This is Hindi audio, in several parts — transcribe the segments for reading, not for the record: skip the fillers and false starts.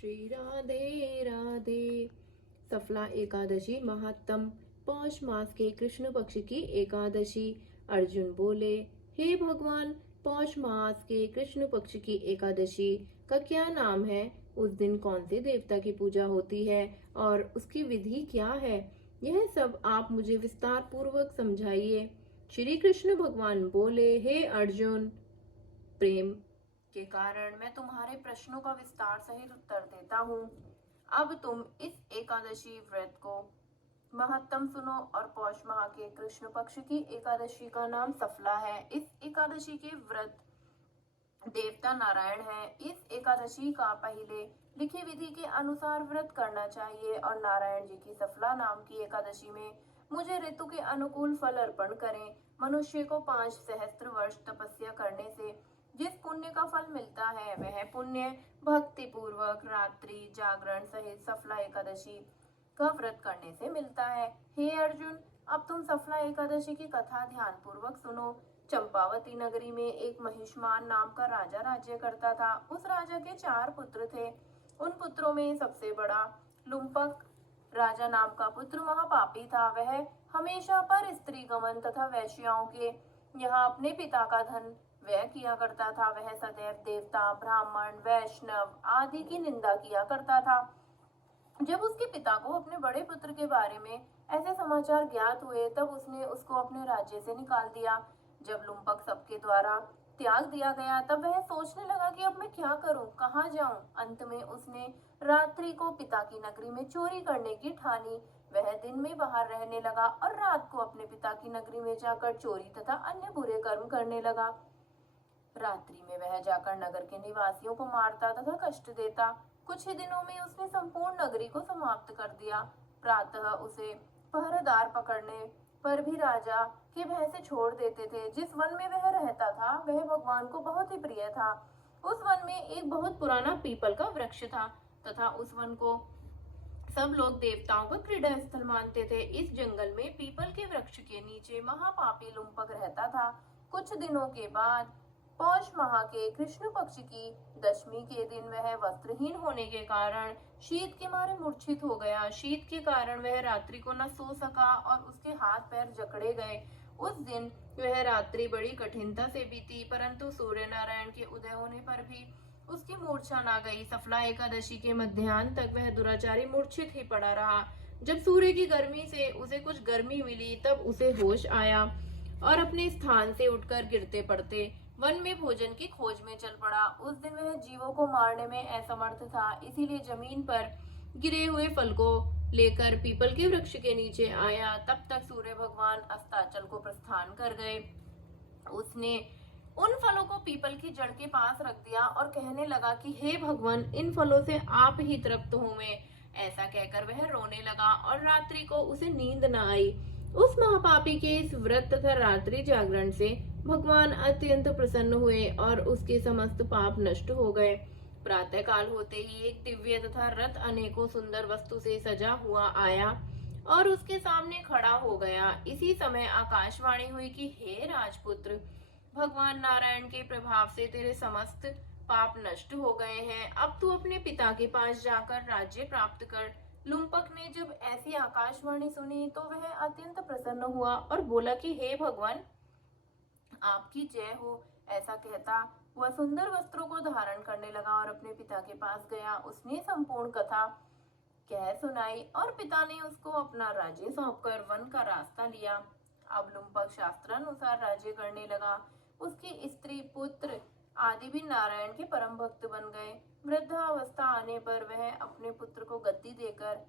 श्री राधे राधे। सफला एकादशी महात्म। पौष मास के कृष्ण पक्ष की एकादशी। अर्जुन बोले, हे भगवान, पौष मास के कृष्ण पक्ष की एकादशी का क्या नाम है? उस दिन कौन से देवता की पूजा होती है और उसकी विधि क्या है? यह सब आप मुझे विस्तार पूर्वक समझाइए। श्री कृष्ण भगवान बोले, हे अर्जुन, प्रेम के कारण मैं तुम्हारे प्रश्नों का विस्तार सहित उत्तर देता हूँ। अब तुम इस एकादशी व्रत को महत्तम सुनो। और पौष माह के कृष्ण पक्ष की एकादशी का नाम सफला है। इस एकादशी के व्रत देवता नारायण है। इस एकादशी का पहले लिखी विधि के अनुसार व्रत करना चाहिए और नारायण जी की सफला नाम की एकादशी में मुझे ऋतु के अनुकूल फल अर्पण करें। मनुष्य को 5 सहस्त्र वर्ष तपस्या करने से जिस पुण्य का फल मिलता है वह पुण्य भक्ति पूर्वक रात्रि जागरण सहित सफला एकादशी का व्रत करने से मिलता है। हे अर्जुन, अब तुम सफला एकादशी की कथा ध्यान पूर्वक सुनो। चंपावती नगरी में एक महिष्मान नाम का राजा राज्य करता था। उस राजा के 4 पुत्र थे। उन पुत्रों में सबसे बड़ा लुम्पक राजा नाम का पुत्र महापापी था। वह हमेशा पर स्त्री गमन तथा वैश्याओं के यहाँ अपने पिता का धन व्यय किया करता था। वह सदैव देवता, ब्राह्मण, वैष्णव आदि की निंदा किया करता था। जब उसके पिता को अपने बड़े पुत्र के बारे में ऐसे समाचार ज्ञात हुए तब उसने उसको अपने राज्य से निकाल दिया। जब लुम्पक सबके द्वारा त्याग दिया गया तब वह सोचने लगा कि अब मैं क्या करूं, कहाँ जाऊं। अंत में उसने रात्रि को पिता की नगरी में चोरी करने की ठानी। वह दिन में बाहर रहने लगा और रात को अपने पिता की नगरी में जाकर चोरी तथा अन्य बुरे कर्म करने लगा। रात्रि में वह जाकर नगर के निवासियों को मारता तथा कष्ट देता। कुछ ही दिनों में उसने संपूर्ण नगरी को समाप्त कर दिया। प्रातः उसे पहरेदार पकड़ने पर भी राजा के भय से छोड़ देते थे। जिस वन में वह रहता था वह भगवान को बहुत ही प्रिय था। उस वन में एक बहुत पुराना पीपल का वृक्ष था तथा उस वन को सब लोग देवताओं का क्रीड़ा स्थल मानते थे। इस जंगल में पीपल के वृक्ष के नीचे महापापी लुम्पक रहता था। कुछ दिनों के बाद पौष माह के कृष्ण पक्ष की दशमी के दिन वह वस्त्रहीन होने के कारण शीत के मारे मूर्छित हो गया। शीत के कारण वह रात्रि को न सो सका और उसके हाथ पैर जकड़े गए। उस दिन वह रात्रि बड़ी कठिनता से बीती, परंतु सूर्य नारायण के उदय होने पर भी उसकी मूर्छा ना गई। सफला एकादशी के मध्याह्न तक वह दुराचारी मूर्छित ही पड़ा रहा। जब सूर्य की गर्मी से उसे कुछ गर्मी मिली तब उसे होश आया और अपने स्थान से उठकर गिरते पड़ते वन में भोजन की खोज में चल पड़ा। उस दिन वह जीवों को मारने में असमर्थ था, इसीलिए जमीन पर गिरे हुए फल को लेकर पीपल के वृक्ष के नीचे आया। तब तक सूर्य भगवान अस्ताचल को प्रस्थान कर गए। उसने उन फलों को पीपल की जड़ के पास रख दिया और कहने लगा कि हे भगवान, इन फलों से आप ही तृप्त हूं मैं। ऐसा कहकर वह रोने लगा और रात्रि को उसे नींद न आई। उस महापापी के इस व्रत तथा रात्रि जागरण से भगवान अत्यंत प्रसन्न हुए और उसके समस्त पाप नष्ट हो गए। प्रातः काल होते ही एक दिव्य तथा रथ अनेकों सुंदर वस्तु से सजा हुआ आया और उसके सामने खड़ा हो गया। इसी समय आकाशवाणी हुई कि हे राजपुत्र, भगवान नारायण के प्रभाव से तेरे समस्त पाप नष्ट हो गए हैं। अब तू अपने पिता के पास जाकर राज्य प्राप्त कर। लुम्पक ने जब ऐसी आकाशवाणी सुनी तो वह अत्यंत प्रसन्न हुआ और बोला कि हे भगवान, आपकी जय हो। ऐसा कहता वह सुंदर वस्त्रों को धारण करने लगा और अपने पिता के पास गया। उसने संपूर्ण कथा कह सुनाई और पिता ने उसको अपना राज्य सौंपकर वन का रास्ता लिया। अब लुम्पक शास्त्रानुसार राज्य करने लगा। उसकी स्त्री पुत्र आदि भी नारायण के परम भक्त बन गए। वृद्धावस्था आने पर वह अपने पुत्र को गद्दी देकर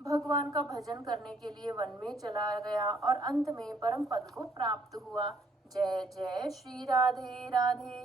भगवान का भजन करने के लिए वन में चला गया और अंत में परम पद को प्राप्त हुआ। जय जय श्री राधे राधे।